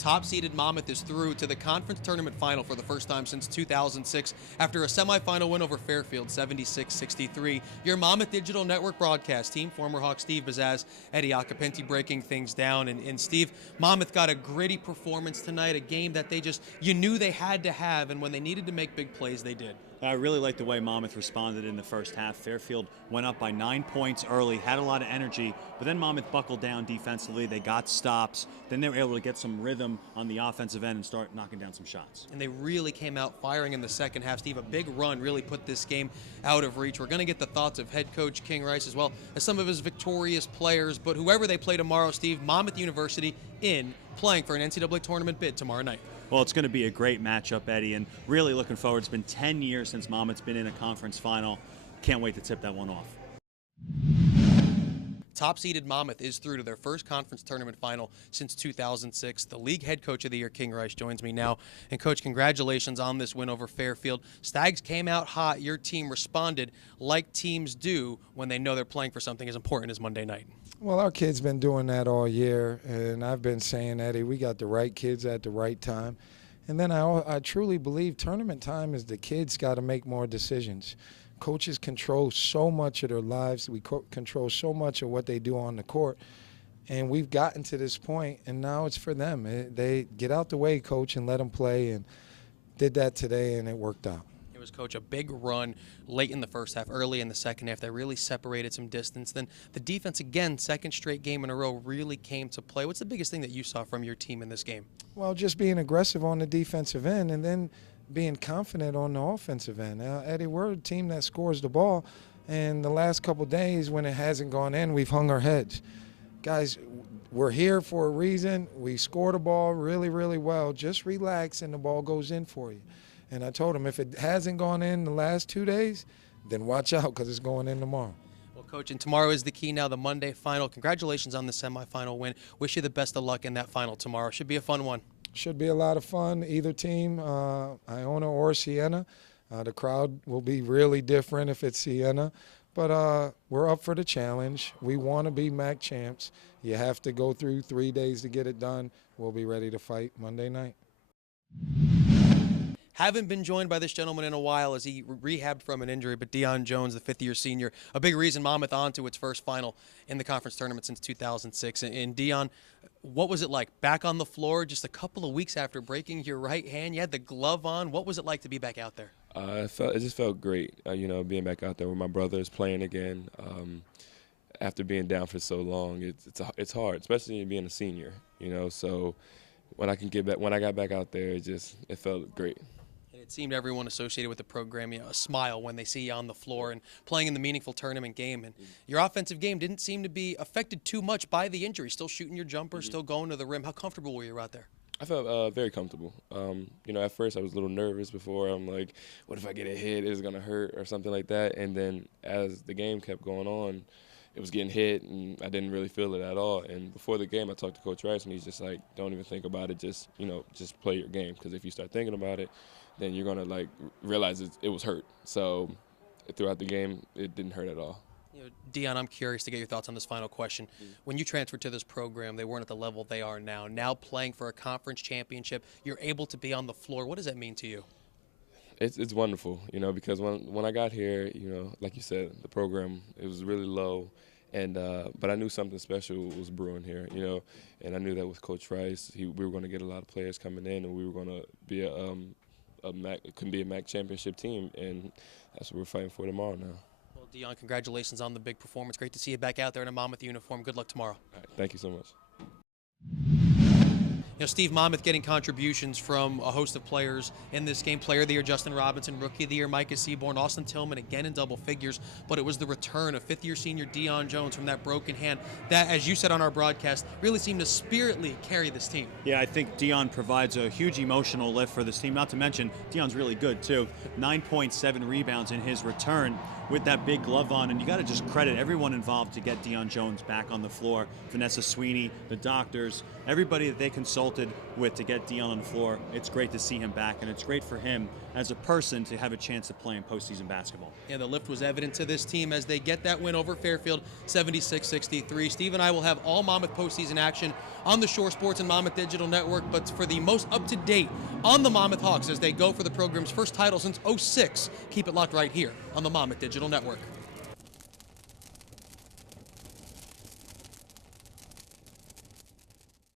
Top-seeded Monmouth is through to the conference tournament final for the first time since 2006 after a semifinal win over Fairfield, 76-63. Your Monmouth Digital Network broadcast team, former Hawk Steve Bazaz, Eddie Acapinti breaking things down. And Steve, Monmouth got a gritty performance tonight, a game that you knew they had to have, and when they needed to make big plays, they did. I really liked the way Monmouth responded in the first half. Fairfield went up by 9 points early, had a lot of energy, but then Monmouth buckled down defensively. They got stops. Then they were able to get some rhythm on the offensive end and start knocking down some shots. And they really came out firing in the second half. Steve, a big run really put this game out of reach. We're going to get the thoughts of head coach King Rice as well as some of his victorious players. But whoever they play tomorrow, Steve, Monmouth University playing for an NCAA tournament bid tomorrow night. Well, it's going to be a great matchup, Eddie, and really looking forward. It's been 10 years since Monmouth's been in a conference final. Can't wait to tip that one off. Top-seeded Monmouth is through to their first conference tournament final since 2006. The league head coach of the year, King Rice, joins me now. And, Coach, congratulations on this win over Fairfield. Stags came out hot. Your team responded like teams do when they know they're playing for something as important as Monday night. Well, our kids been doing that all year, and I've been saying, Eddie, we got the right kids at the right time. And then I truly believe tournament time is the kids got to make more decisions. Coaches control so much of their lives. We control so much of what they do on the court. And we've gotten to this point, and now it's for them. They get out the way, Coach, and let them play, and did that today, and it worked out. It was, Coach, a big run late in the first half, early in the second half. They really separated some distance. Then the defense, again, second straight game in a row, really came to play. What's the biggest thing that you saw from your team in this game? Well, just being aggressive on the defensive end and then being confident on the offensive end. Now, Eddie, we're a team that scores the ball, and the last couple days when it hasn't gone in, we've hung our heads. Guys, we're here for a reason. We score the ball really, really well. Just relax, and the ball goes in for you. And I told him if it hasn't gone in the last 2 days, then watch out because it's going in tomorrow. Well, Coach, and tomorrow is the key now, the Monday final. Congratulations on the semifinal win. Wish you the best of luck in that final tomorrow. Should be a fun one. Should be a lot of fun, either team, Iona or Siena. The crowd will be really different if it's Siena. But we're up for the challenge. We want to be MAAC champs. You have to go through 3 days to get it done. We'll be ready to fight Monday night. Haven't been joined by this gentleman in a while as he rehabbed from an injury, but Deon Jones, the fifth-year senior, a big reason Monmouth on to its first final in the conference tournament since 2006. And Deon, what was it like? Back on the floor just a couple of weeks after breaking your right hand. You had the glove on. What was it like to be back out there? It just felt great, being back out there with my brothers, playing again. After being down for so long, it's hard, especially being a senior, So when I got back out there, it felt great. It seemed everyone associated with the program, a smile when they see you on the floor and playing in the meaningful tournament game. And your offensive game didn't seem to be affected too much by the injury. Still shooting your jumper, still going to the rim. How comfortable were you out there? I felt very comfortable. At first I was a little nervous before. I'm like, what if I get a hit? Is it going to hurt or something like that? And then as the game kept going on, it was getting hit, and I didn't really feel it at all. And before the game, I talked to Coach Rice, and he's just like, don't even think about it. Just play your game, because if you start thinking about it, then you're going to realize it was hurt. So throughout the game, it didn't hurt at all. Deon, I'm curious to get your thoughts on this final question. When you transferred to this program, they weren't at the level they are now. Now playing for a conference championship, you're able to be on the floor. What does that mean to you? It's wonderful, because when I got here, like you said, the program, it was really low. And but I knew something special was brewing here, and I knew that with Coach Rice, we were going to get a lot of players coming in, and we were going to be a MAAC championship team, and that's what we're fighting for tomorrow now. Well, Deon, congratulations on the big performance. Great to see you back out there in a Monmouth uniform. Good luck tomorrow. All right, thank you so much. Steve, Monmouth getting contributions from a host of players in this game. Player of the Year, Justin Robinson. Rookie of the Year, Micah Seaborn. Austin Tillman, again in double figures. But it was the return of fifth-year senior Deon Jones from that broken hand that, as you said on our broadcast, really seemed to spiritly carry this team. Yeah, I think Deon provides a huge emotional lift for this team. Not to mention, Deon's really good, too. 9.7 rebounds in his return with that big glove on. And you got to just credit everyone involved to get Deon Jones back on the floor. Vanessa Sweeney, the doctors, everybody that they consult consulted with to get Deon on the floor. It's great to see him back, and it's great for him as a person to have a chance to play in postseason basketball. Yeah, the lift was evident to this team as they get that win over Fairfield, 76-63. Steve and I will have all Monmouth postseason action on the Shore Sports and Monmouth Digital Network, but for the most up-to-date on the Monmouth Hawks as they go for the program's first title since '06, keep it locked right here on the Monmouth Digital Network.